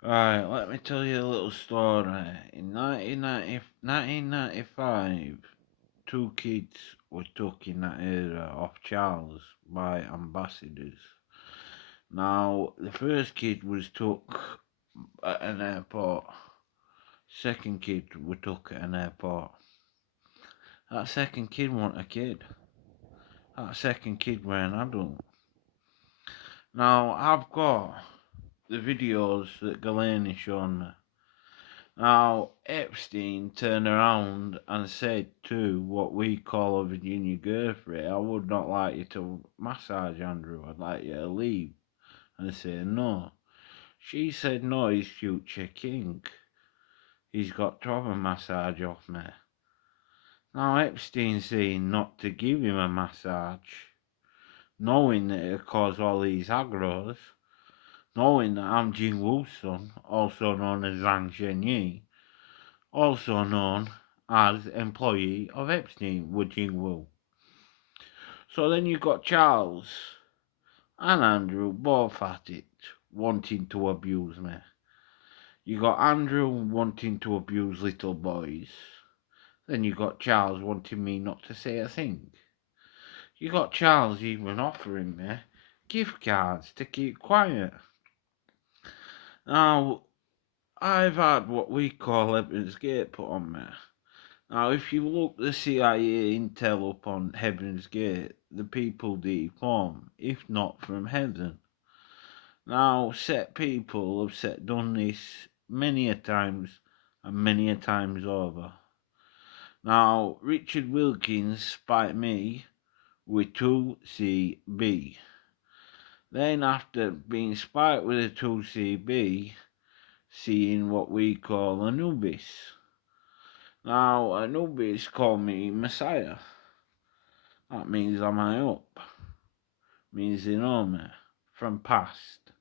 Right, let me tell you a little story. In 1995, two kids were took in that era off Charles by ambassadors. Now, the first kid was took at an airport. Second kid were took at an airport. That second kid wasn't a kid. That second kid were an adult. Now, I've got the videos that Galaney shown me. Now, Epstein turned around and said to what we call a Virginia Giuffre, I would not like you to massage Andrew, I'd like you to leave. And say no. She said no, he's future king. He's got to have a massage off me. Now, Epstein's saying not to give him a massage, knowing that it'll cause all these aggros, knowing that I'm Jing Wu's son, also known as Zhang Zhenyi, also known as employee of Epstein, Wu Jingwu. So then you've got Charles and Andrew both at it, wanting to abuse me. You got Andrew wanting to abuse little boys. Then you got Charles wanting me not to say a thing. You got Charles even offering me gift cards to keep quiet. Now, I've had what we call Heaven's Gate put on me. Now, if you look the CIA intel up on Heaven's Gate, the people deform, if not from heaven. Now, set people have done this many a times and many a times over. Now, Richard Wilkins spiked me with 2CB. Then, after being spiked with a 2CB, seeing what we call Anubis. Now, Anubis called me Messiah. That means I'm high up. Means they know me from past.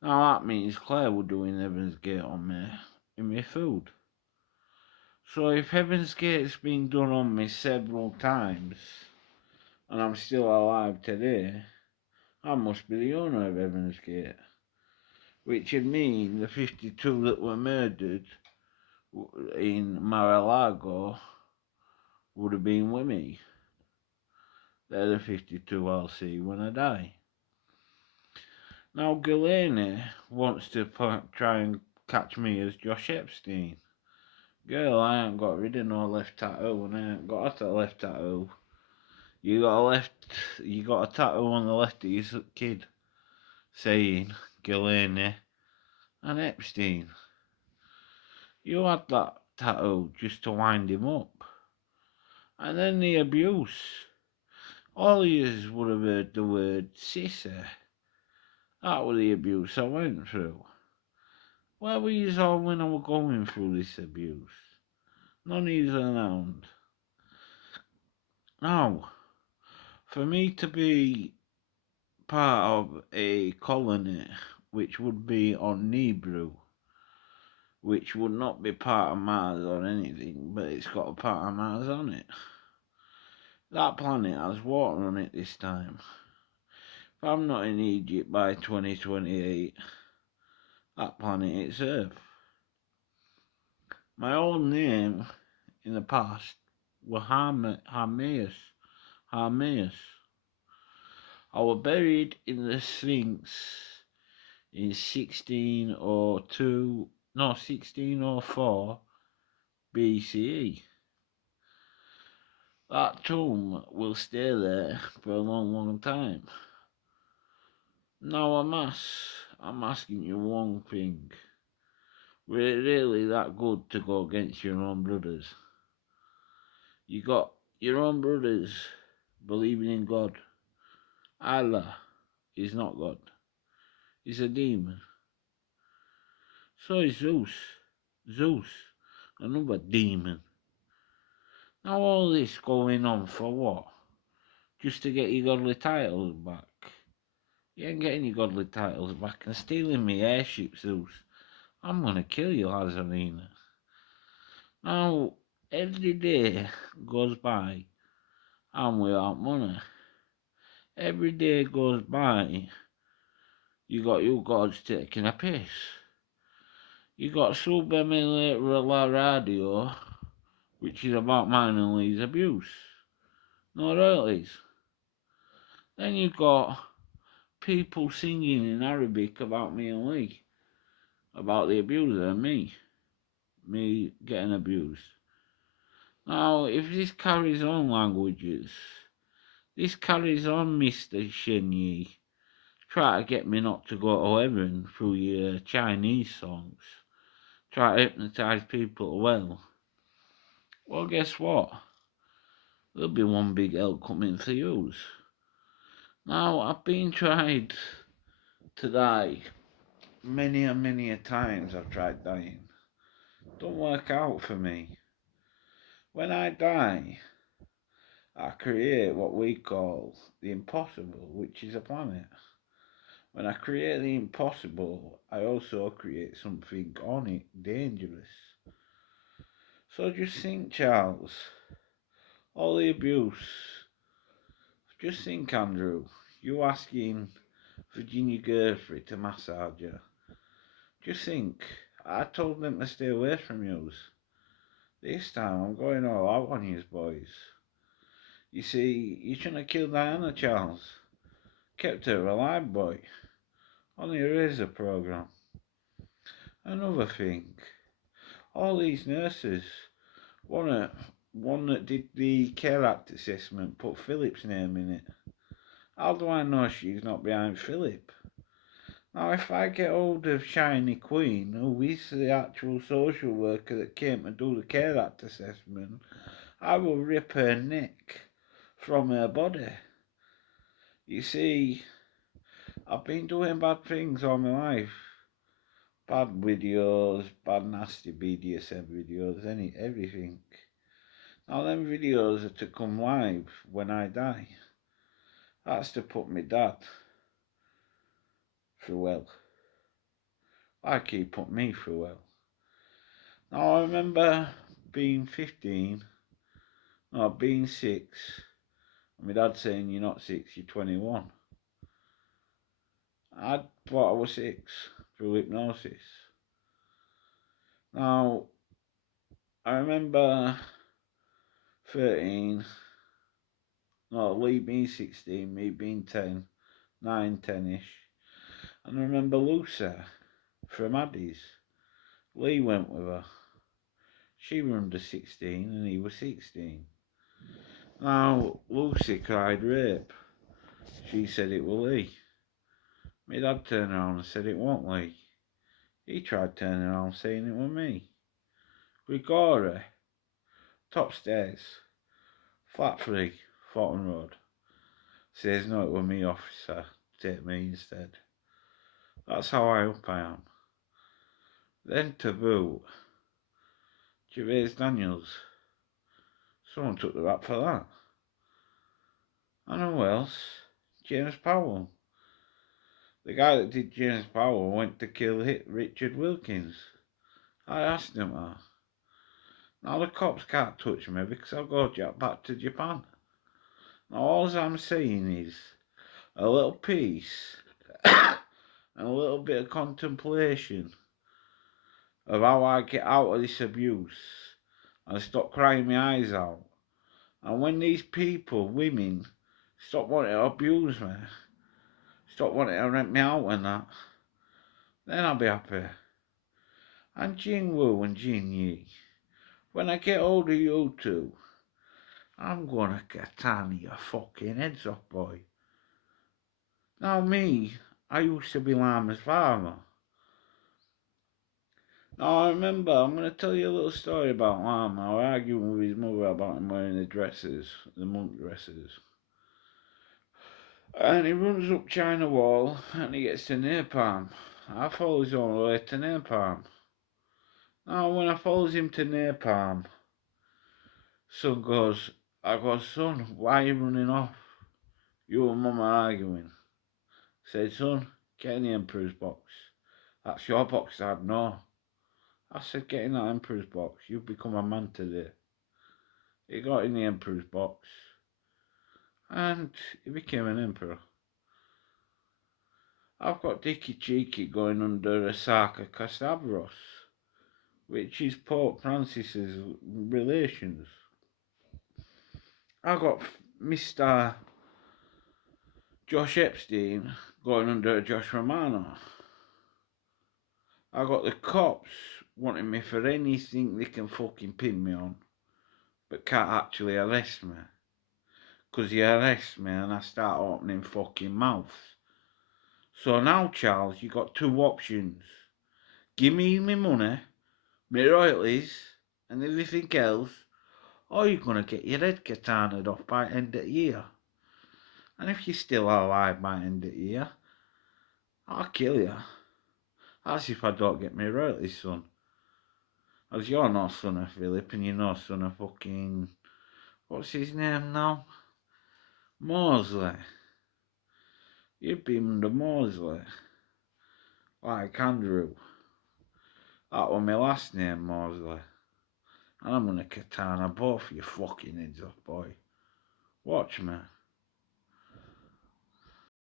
Now that means Claire were doing Heaven's Gate on me in my food. So if Heaven's Gate's been done on me several times and I'm still alive today, I must be the owner of Heaven's Gate. Which would mean the 52 that were murdered in Mar-a-Lago would have been with me. They're the 52 I'll see when I die. Now Galaney wants to try and catch me as Josh Epstein. Girl, I ain't got rid of no left tattoo and I ain't got a left tattoo. You got a tattoo on the left of your kid saying Galaney and Epstein. You had that tattoo just to wind him up. And then the abuse. All yous would have heard the word sissy. That was the abuse I went through. Where were yous all when I was going through this abuse? None of yous around. Now, for me to be part of a colony which would be on Nibiru, which would not be part of Mars or anything, but it's got a part of Mars on it. That planet has water on it this time. If I'm not in Egypt by 2028, that planet is Earth. My old name in the past was Harmeus. Harmeus. I was buried in the Sphinx in 1604 BCE. That tomb will stay there for a long, long time. Now I'm asking you one thing. Were it really that good to go against your own brothers? You got your own brothers believing in God. Allah is not God. He's a demon. So is Zeus. Zeus, another demon. Now all this going on for what? Just to get your godly titles back? You ain't getting your godly titles back and stealing me airship, Zeus. I'm gonna kill you, Lazarina. Now, every day goes by and without money. Every day goes by, you got your gods taking a piss. You got Super La Radio, which is about mine and Lee's abuse. No royalties. Then you got people singing in Arabic about me and Lee. About the abuser and me. Me getting abused. Now, if this carries on languages, this carries on, Mr. Shenyi. Try to get me not to go to heaven through your Chinese songs. Try to hypnotise people well. Well, guess what? There'll be one big hell coming for yous. Now, I've been tried to die. Many and many a times I've tried dying. Don't work out for me. When I die, I create what we call the impossible, which is a planet. When I create the impossible, I also create something on it dangerous. So just think, Charles, all the abuse. Just think, Andrew, you asking Virginia Giuffre to massage you. Just think, I told them to stay away from yous. This time I'm going all out on yous, boys. You see, you shouldn't have killed Diana, Charles. Kept her alive, boy. On the Eraser programme. Another thing, all these nurses, one that did the Care Act assessment put Philip's name in it. How do I know she's not behind Philip? Now, if I get hold of Shiny Queen, who is the actual social worker that came to do the Care Act assessment, I will rip her neck from her body. You see, I've been doing bad things all my life. Bad videos, bad nasty BDSM videos, everything. Now them videos are to come live when I die. That's to put me dad through hell. Like he put me through hell. Now I remember being 15, no, being 6, and my dad saying, "You're not 6, you're 21. I thought I was 6 through hypnosis. Now, I remember 13, no, Lee being 16, me being 10, 9, 10-ish. And I remember Lucy from Addis. Lee went with her. She was under 16 and he was 16. Now, Lucy cried rape. She said it was Lee. My dad turned around and said it wasn't Lee. He tried turning around saying it was me. Grigori, top stairs, flat 3, Fortin Road. Says no, it was me, officer. Take me instead. That's how high up I am. Then to boot, Gervais Daniels. Someone took the rap for that. And who else? James Powell. The guy that did James Powell went to kill Richard Wilkins. I asked him that. Now the cops can't touch me because I'll go back to Japan. Now all I'm saying is a little peace and a little bit of contemplation of how I get out of this abuse and stop crying my eyes out. And when these people, women, stop wanting to abuse me, stop wanting to rent me out and that, then I'll be happy. And Jing Wu and Jin Yi, when I get hold of you two, I'm gonna katana your fucking heads off, boy. Now me, I used to be Lama's farmer. Now I remember, I'm gonna tell you a little story about Lama. I was arguing with his mother about him wearing the dresses, the monk dresses. And he runs up China Wall and he gets to Napalm. I follow his own way to Napalm. Now when I follows him to Napalm, son goes, I go, son, why are you running off? You and mum are arguing. I said, son, get in the Emperor's box. That's your box, Dad, no. I said, get in that Emperor's box, you've become a man today. He got in the Emperor's box. And he became an emperor. I've got Dicky Cheeky going under Asaka Castavros. which is Pope Francis's relations. I got Mr. Josh Epstein going under Josh Romano. I got the cops wanting me for anything they can fucking pin me on, but can't actually arrest me. Because you arrest me and I start opening fucking mouths. So now, Charles, you got two options. Give me my money, my royalties, and everything else, or you're going to get your head katanaed off by end of the year. And if you're still alive by end of the year, I'll kill you. That's if I don't get my royalties, son. As you're no son of Philip and you're no son of fucking... What's his name now? Mosley. You'd be under Mosley. Like Andrew. That was my last name, Mosley. And I'm gonna katana both of your fucking heads off, boy. Watch me.